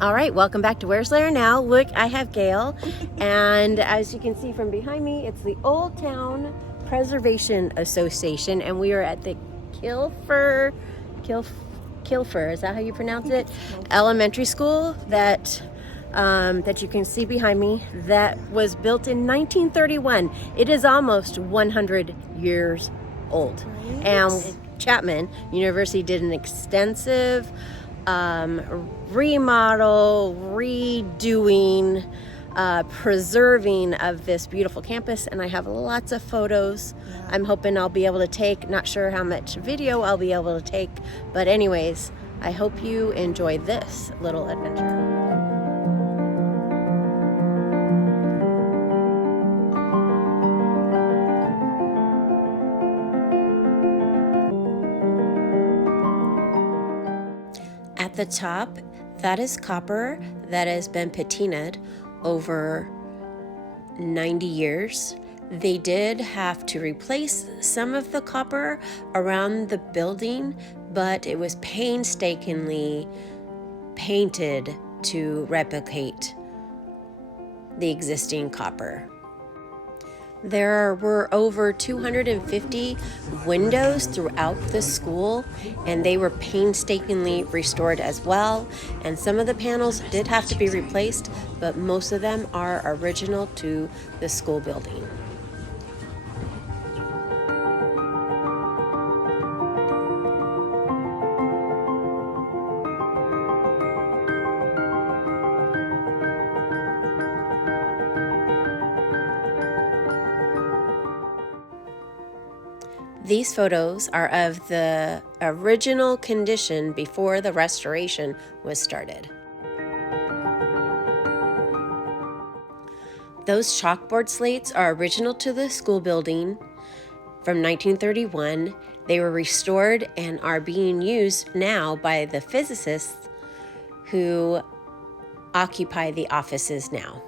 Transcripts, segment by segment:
All right, welcome back to Where's Lara Now. Look, I have Gail, and as you can see from behind me, it's the Old Town Preservation Association, and we are at the Killefer, is that how you pronounce it? Elementary school that you can see behind me, that was built in 1931. It is almost 100 years old. Right. And Chapman University did an extensive remodel, redoing, preserving of this beautiful campus, and I have lots of photos. Yeah. I'm hoping I'll be able to take, not sure how much video I'll be able to take, but anyways, I hope you enjoy this little adventure. At the top, that is copper that has been patinaed over 90 years. They did have to replace some of the copper around the building, but it was painstakingly painted to replicate the existing copper. There were over 250 windows throughout the school, and they were painstakingly restored as well. And some of the panels did have to be replaced, but most of them are original to the school building. These photos are of the original condition before the restoration was started. Those chalkboard slates are original to the school building from 1931. They were restored and are being used now by the physicists who occupy the offices now.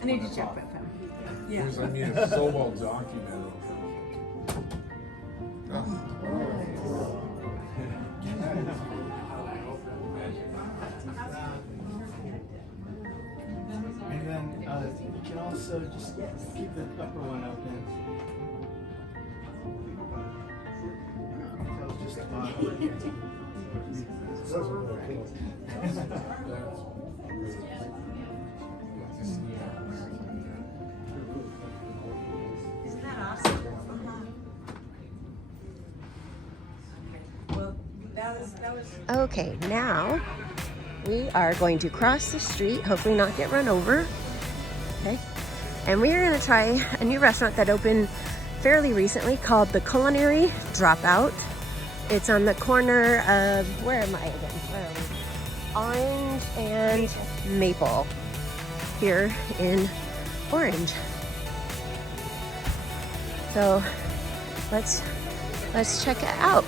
I need to check with him. Yeah. Because, I mean, it's so well documented. And then you can also just keep the upper one open. Until just the Isn't that awesome? Well, that was. Okay, now we are going to cross the street, hopefully not get run over. Okay, and we are going to try a new restaurant that opened fairly recently called the Culinary Dropout. It's on the corner of, where am I again? Orange and Maple here in Orange. So let's check it out.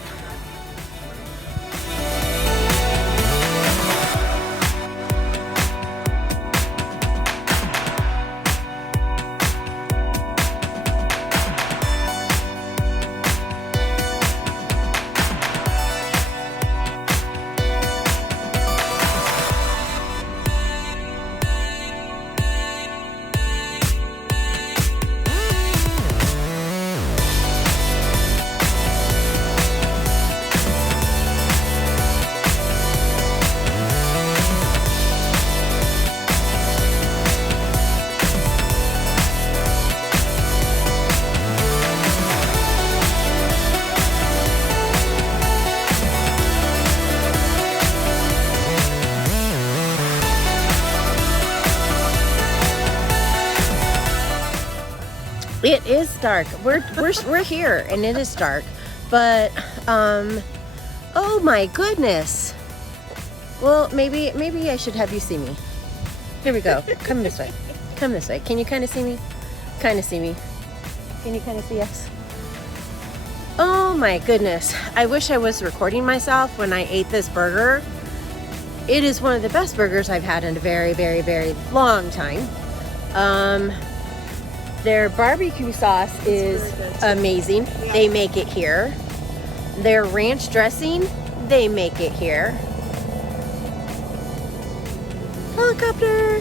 It is dark. We're here and it is dark. But oh my goodness. Well, maybe I should have you see me. Here we go. Come this way. Come this way. Can you kind of see me? Kind of see me. Can you kind of see us? Oh my goodness. I wish I was recording myself when I ate this burger. It is one of the best burgers I've had in a very, very, very long time. Their barbecue sauce is amazing. Yeah. They make it here. Their ranch dressing, they make it here. Helicopter.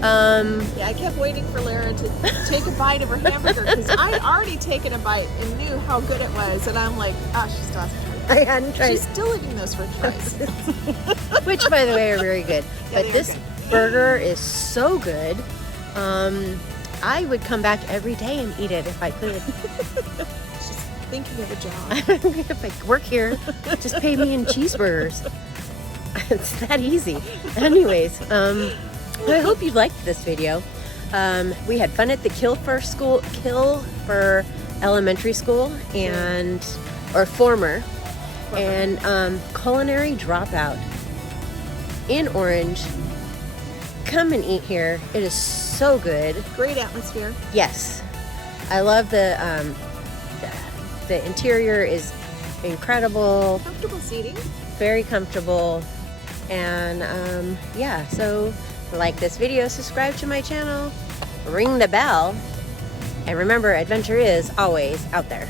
Yeah, I kept waiting for Lara to take a bite of her hamburger because I'd already taken a bite and knew how good it was, and I'm like, oh, she still hasn't tried it. I hadn't tried She's still eating those French fries. which by the way are very good. Yeah, But they are this good. burger is so good. I would come back every day and eat it if I could. She's thinking of a job. If I work here, just pay me in cheeseburgers. It's that easy. Anyways, I hope you liked this video. We had fun at the Killefer School, Killefer Elementary School, and former. And Culinary Dropout in Orange. Come and eat here. It is so good. Great atmosphere. Yes, I love the interior is incredible, Comfortable seating. very comfortable, and yeah. So like this video, subscribe to my channel, ring the bell, and remember, adventure is always out there.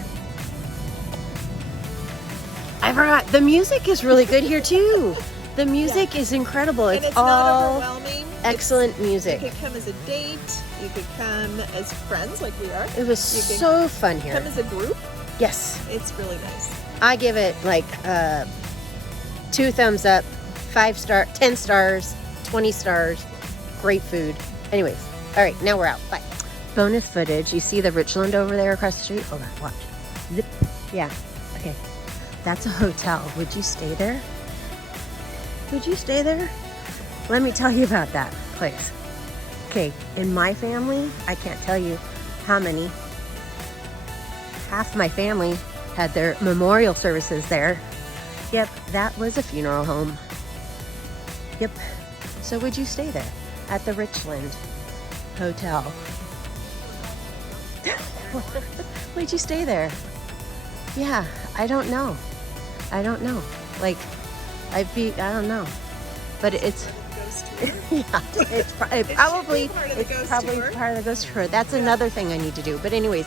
I forgot, the music is really good here too. The music is incredible. And It's it's not all overwhelming. excellent You music. could come as a date. You could come as friends like we are. It was You can so fun here. Come as a group. Yes, It's really nice. I give it like 2 thumbs up, 5 star, 10 stars, 20 stars. Great food. Anyways, all right, now we're out. Bye. Bonus footage. You see the Richland over there across the street? Hold on, watch. Zip. Yeah. Okay. That's a hotel. Would you stay there? Would you stay there? Let me tell you about that place. Okay, in my family, I can't tell you how many. Half my family had their memorial services there. Yep, that was a funeral home. Yep. So would you stay there at the Richland Hotel? Would you stay there? Yeah, I don't know. I don't know. Like, I don't know. But it's, Ghost tour. yeah, it's probably part of the ghost part tour. of the ghost tour. That's another thing I need to do. But anyways,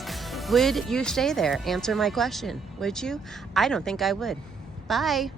would you stay there? Answer my question. Would you? I don't think I would. Bye.